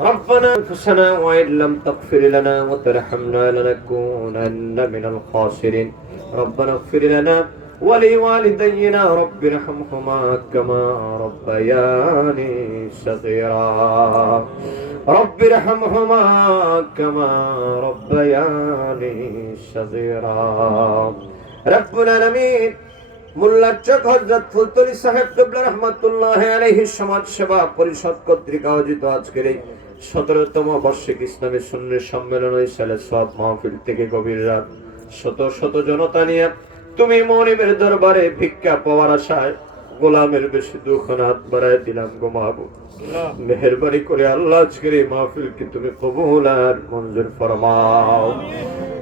ربنا انفسنا وإن لم تغفر لنا وترحمنا لنكونن من الخاسرين ربنا اغفر لنا ولوالدينا رب ارحمهما كما ربياني صغيرا رب ارحمهما كما ربياني صغيرا رب العالمين মোল্লার চক হযরত ফুলতলি সাহেব কিবলা রাহমাতুল্লাহ আলাইহি সমাজ সেবা পরিষদ কর্তৃক আয়োজিত আজকের এই 17তম বার্ষিক ইসলামী সুন্নাহ সম্মেলন ও ইসালে সওয়াব মাহফিল থেকে গভীর রাত শত শত জনতা নিয়ে তুমি মনিবের দরবারে ভিক্ষা পাওয়ার আশায় গোলামের বেশি দুঃখ হাত বাড়ায় দিলাম গো মাহবুব মেহেরবানি করে আল্লাহ আজকের এই মাহফিলকে তুমি কবুল আর মঞ্জুর ফরমাও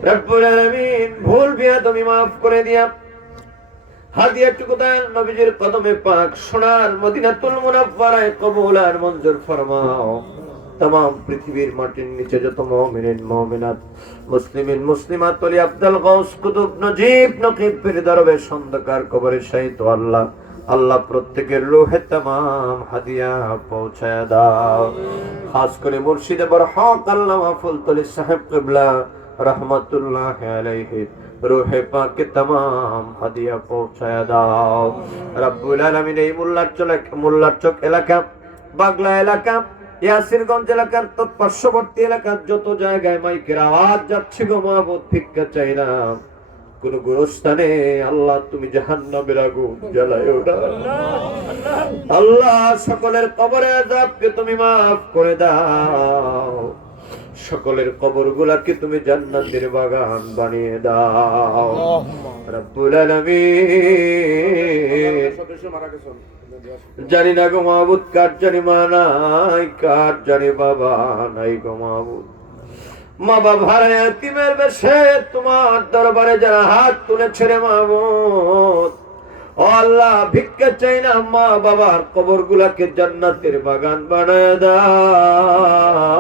রব্বুল আলামিন ভুল বিয়াদমি maaf করে দিয়া হাদিয়াটুকু দান নবীজির কদমে পাক সোনার মদিনাতুল মুনাওয়ারায় কবুল আর মঞ্জুর ফরমাও तमाम পৃথিবীর মাটির নিচে যত মুমিনিন মুমিনাত মুসলিমিন মুসলিমাত ওলি আব্দুল গাউস কুতুব নজিব নকিব পীর দরবেশ অন্ধকার কবরে শাহিদ আল্লাহ আল্লাহ প্রত্যেকের রূহে तमाम হাদিয়া পৌঁছায় দাও খাস করে মুর্শিদে বরহক আল্লামা ফুলতলি সাহেব কিবলা रहमतुल्लाह अलैहि रूहे पाक के तमाम हदिया पहुंचाया दाओ रब्बुल आलमीन এই মোল্লার চক এলাকা বাগলা এলাকা ইয়াসিরগঞ্জ এলাকার পার্শ্ববর্তী এলাকার যত জায়গায় মাইকের আওয়াজ যাচ্ছে গো মাহবুব ভিক্ষা চাইলাম কোন গোরস্থানে আল্লাহ তুমি জাহান্নামের আগুন জ্বালায়ো না আল্লাহ সকলের কবরে আযাবকে তুমি maaf করে দাও সকলের কবরগুলোকে তুমি জান্নাতের বাগান বানিয়ে দাও রব্বুল আলামিন জানি না গো মাহবুব কার জানি মা নাই কার জানি বাবা নাই গো মাহবুব মা বাবার এতিমের বেশে তোমার দরবারে যারা হাত তুলেছে রে মাহবুব ও আল্লাহ ভিক্ষা চাই না মা বাবার কবরগুলোকে জান্নাতের বাগান বানিয়ে দাও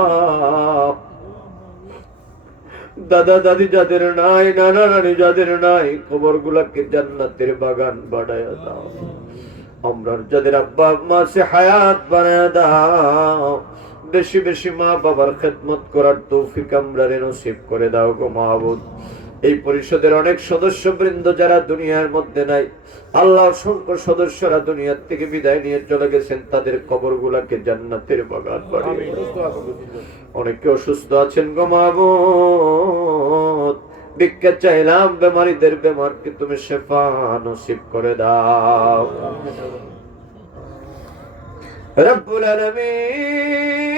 দাদা দাদি যাদের নাই নানা নানি যাদের নাই কবরগুলোকে জান্নাতের বাগান বানায়া দাও আমরা যাদের আব্বা আম্মা আছে হায়াত বানায়া দাও বেশি বেশি মা বাবার খেদমত করার তৌফিক আমরারে নসিব করে দাও গো মাহবুব এই পরিষদের অনেক সদস্যবৃন্দ যারা দুনিয়ার মধ্যে নাই আল্লাহ অসংখ্য সদস্যরা দুনিয়া থেকে বিদায় নিয়ে চলে গেছেন তাদের কবরগুলোকে জান্নাতের বাগান বানিয়ে অনেকে অসুস্থ আছেন গো মাহবুব ভিক্ষা চাইলাম বেমারিদের বেমারকে তুমি শিফা নসিব করে দাও রব্বুল আলামিন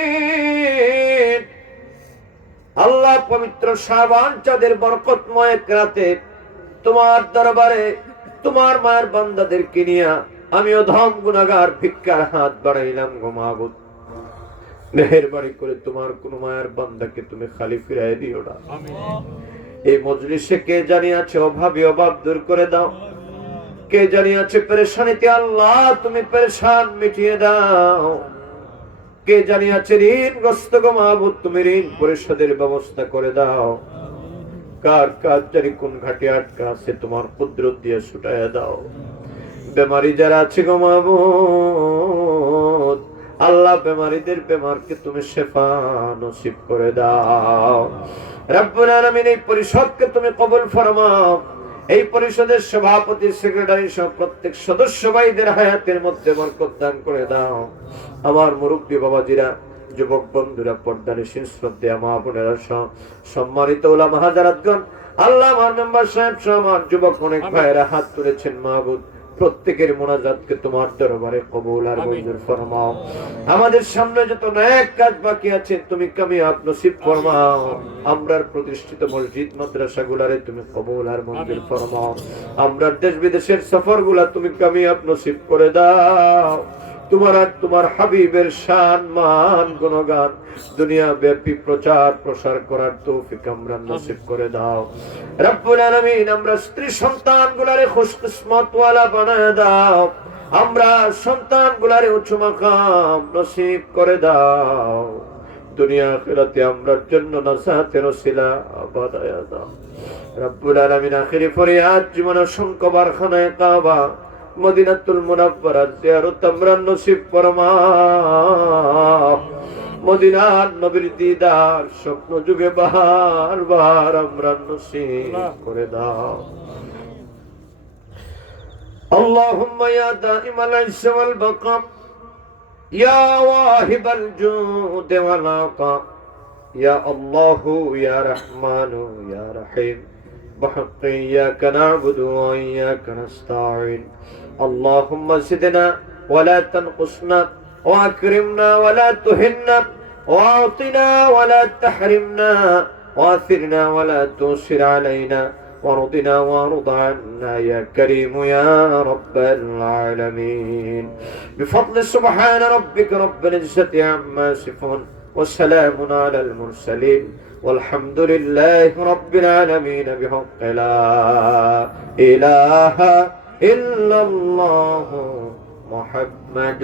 আল্লাহ পবিত্র শাবান চাঁদের বরকতময় রাতে তোমার দরবারে তোমার মায়ের বান্দাদেরকে নিয়ে আমি অধম গুনাহগার ভিক্ষার হাত বাড়াইলাম গো মাহবুব মেহেরবানি করে তোমার কোন মায়ের বান্দাকে তুমি খালি ফিরাই দিও না এই মজলিসে কে জানি আছে অভাবী অভাব দূর করে দাও কে জানি আছে পেরেশানিতে আল্লাহ তুমি পেরেশান মিটিয়ে দাও কে জানি আছে ঋণগ্রস্ত গো মাহবুব তুমি ঋণ পরিশোধের ব্যবস্থা করে দাও কার কাজ জানি কোন ঘাটে আটকা আছে তোমার কুদরত দিয়ে ছুটায়া দাও বেমারি যারা আছে গো মাহবুব আল্লাহ বেমারিদের বেমারকে তুমি শিফা নসিব করে দাও রব্বুল আলামিন এই পরিষদকে তুমি কবুল ফরমাও এই পরিষদের সভাপতি সেক্রেটারি সহ প্রত্যেক সদস্য ভাইদের হায়াতের মধ্যে বরকত দান করে দাও আমার মুরব্বী বাবাজিরা যুবক বন্ধুরা পর্দানিশীন শ্রদ্ধেয় মা বোনেরা সহ সম্মানিত উলামা হাজারাতগণ আল্লাহ আমার মেম্বার সাহেব সহ আমার যুবক অনেক ভাইয়েরা হাত তুলেছেন মাহবুব প্রত্যেকের মুনাজাতকে তোমার দরবারে কবুল আর মঞ্জুর ফরমাও আমাদের সামনে যত নেক কাজ বাকি আছে তুমি কামিয়াব নসিব ফরমাও আমরার প্রতিষ্ঠিত মসজিদ মাদ্রাসাগুলোরে তুমি কবুল আর মঞ্জুর ফরমাও আমরার দেশ বিদেশের সফরগুলা তুমি কামিয়াব নসিব করে দাও তোমার আর তোমার হাবিবের শান মান গুণগান দুনিয়া ব্যাপী প্রচার প্রসার করার তৌফিক আমরা নসিব করে দাও রব্বুল আলামিন আমরা স্ত্রী সন্তানগুলারে খুশকিসমত ওয়ালা বানায় দাও আমরা সন্তানগুলারে উচ্চ মাকাম নসিব করে দাও দুনিয়া আখিরাতে আমরার জন্য নাসাতের ওসিলা বানায়া দাও রব্বুল আলামিন আখিরি ফরিয়াদ জীবন সংকবার খানায়ে কাবা মদিনাতুল মুনাওয়ারা জিয়ারত আমরা নসিব ফরমাও মদিনার নবীর দিদার স্বপ্ন যুগে বারবার আমরা নসিব করে দাও। اللهم يا دائم العز والبقاء يا واهب الجود والعطاء يا الله يا رحمن يا رحيم بحق إياك نعبد وإياك نستعين اللهم زدنا ولا تنقصنا وأكرمنا ولا تهنا وأعطنا ولا تحرمنا وآثرنا ولا تؤثر علينا وارضنا وارض عنا يا كريم يا رب العالمين بفضل سبحان ربك رب العزة عما يصفون والسلام على المرسلين والحمد لله رب العالمين بحق لا إله إلا الله محمد